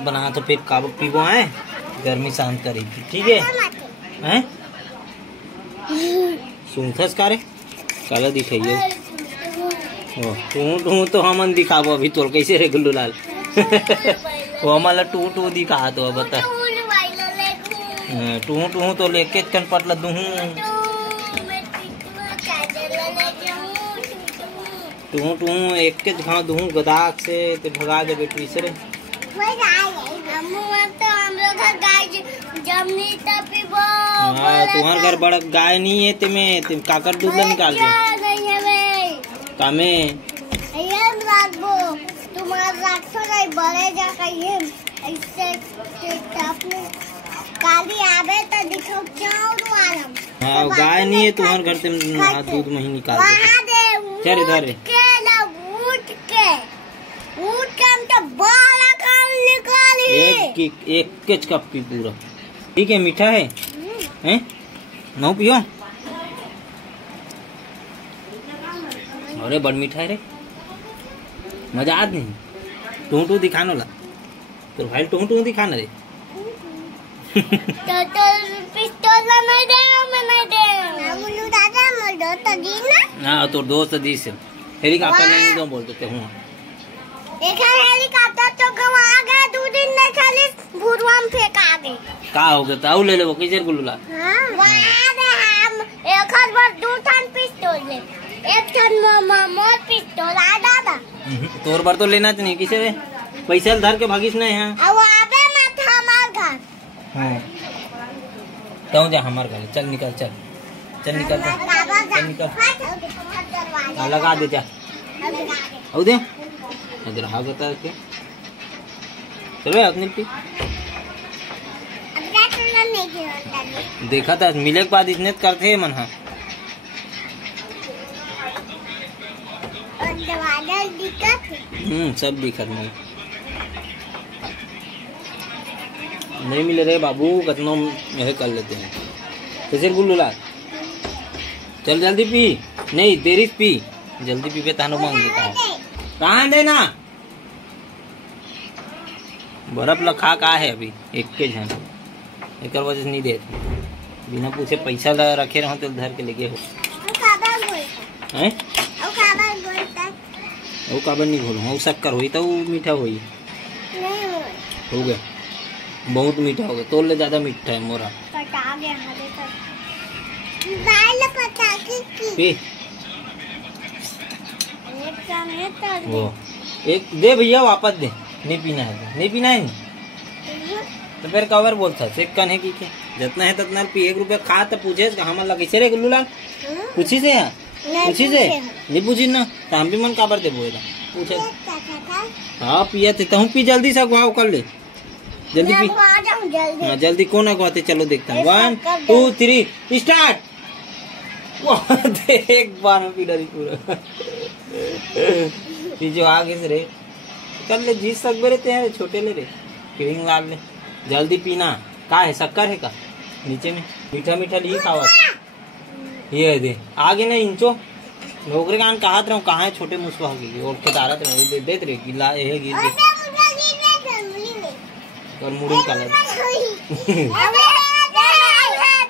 शरबत बना तो फिर काबू पीबो है, गर्मी शांत करेगी। ठीक है हैं? सूंथस का रे काला दिखाइए। टू तो हमन दिखाबो अभी तोर कैसे रे गुल्लू लाल। वो हमारा टू दिखा तो बता। टू तो लेके कन पटला दूहू। टू एक के दिखा दूहू गदाक से तो भगा दे बेटी से रे। तुम्हार घर बड़ा गाय नहीं है तुम्हें, तुम काकर दूध निकाल दे कामे हाँ गाय नहीं है तुम्हारे घर, तुम दूध में ही निकाल दे। चल इधर एक कप पी पूरा। ठीक है मीठा है हैं? नौ पियो। अरे बड़ मीठा है रे, मजा आज नहीं। टू दिखानो ला तो भाई टू दिखाना रे। हाँ तो दोस्त दी से हेलीकॉप्टर नहीं दो बोल देते हूँ। हेलीकॉप्टर तो गवा गए, 2 दिन में खाली भूरवा में फेंका गए। का हो गया ताऊ ले ले वो किधर गुल्लूला। हम एक बार 2 टन पिस्तौल ले, 1 टन मोर पिस्तौल आ दादा। तोर बार तो लेना तो नहीं किसे रे, पैसा धर के भागिस नहीं है। अब आबे मत हमार घर। हां तो जा हमार घर, चल निकल चल चल निकल चल निकल लगा दे जा हो दे इधर हा बता के चलो अपने पी। देखा था मिले के बाद इतने करते हैं मन। हाँ सब दिखत नहीं मिले रे बाबू, कतनो यह कर लेते हैं। कैसे गुल्लू लाल चल जल्दी पी, नहीं देरी पी, जल्दी पी पे तानो मांग देता है। कहाँ देना बर्फ लखा का है अभी एक के झन एक वजह से नहीं देते, बिना पूछे पैसा रखे रहो तो धर के लेके हो हैं। वो काबर नहीं घोलो, वो शक्कर हुई तो मीठा हुई हो गया, बहुत मीठा हो गया, तोल ले ज्यादा मीठा है मोरा। वो एक दे भैया वापस दे, नहीं पीना है नहीं पीना है तो फिर कवर बोलता एक कन है की जितना है उतना पी। 1 रुपया खा तो पूछे हम लगे से रे गुल्लू लाल पूछी से पूछी से नहीं पूछी ना तो हम भी मन काबर दे बोएगा पूछे। हाँ पिया थे तो पी जल्दी से अगवा कर ले जल्दी पी। हाँ जल्दी कौन अगवाते चलो देखता हूँ। 1 2 3 स्टार्ट। एक बार में पी डरी पूरा जो आगे से रे कर ले जीत सक रहते हैं छोटे ले रे क्रीम लाल ले जल्दी पीना। का है शक्कर है का नीचे में मीठा मीठा ली खावा ये दे आगे ना इंचो नौकरी कान कहा रहा हूँ कहाँ है छोटे मुस्वा होगी और खदारत रहे देते रहे गिला ये गिर और मुड़ी काला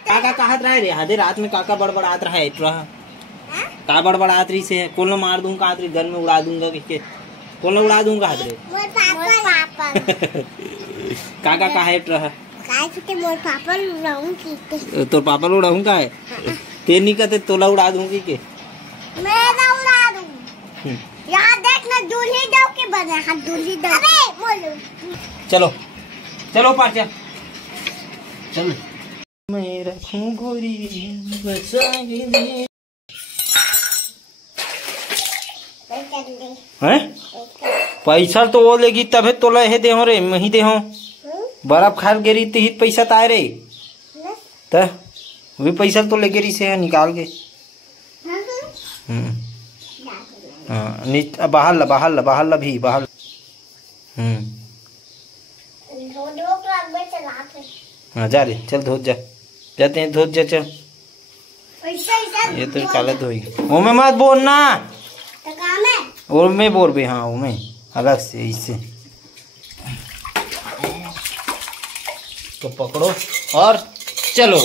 काका कहत रहा है रे आधे रात में काका बड़बड़ात रहा है का बड़बड़ात रही से कोल मार दूंगा हाथ घर में उड़ा दूंगा किसके कोल उड़ा दूंगा हाथ रे काका का है रहा तो पापा उड़ाऊंगा है ते नहीं कहते तोला उड़ा दूंगी के मैं ना उड़ा दूं। यहाँ देखना दूल्ही डव के बने हाथ दूल्ही डव। अबे बोलो चलो चलो पाचा चल मैं रखूं गोरी बचाएगी हैं पैसा तो वो लेगी तबे तोला है दे हो रे मही दे हो बर्फ खा गिरी तो ही पैसा ताए रे तो भी पैसा तो ले गिरी से निकाल के बाहर ला भी बाहर हाँ जा रे चल धोत जा जाते हैं धोत जा चल ये तो काला धोई वो में मत बोलना और मैं बोल भी हाँ वो में अलग से इससे इसको पकड़ो और चलो।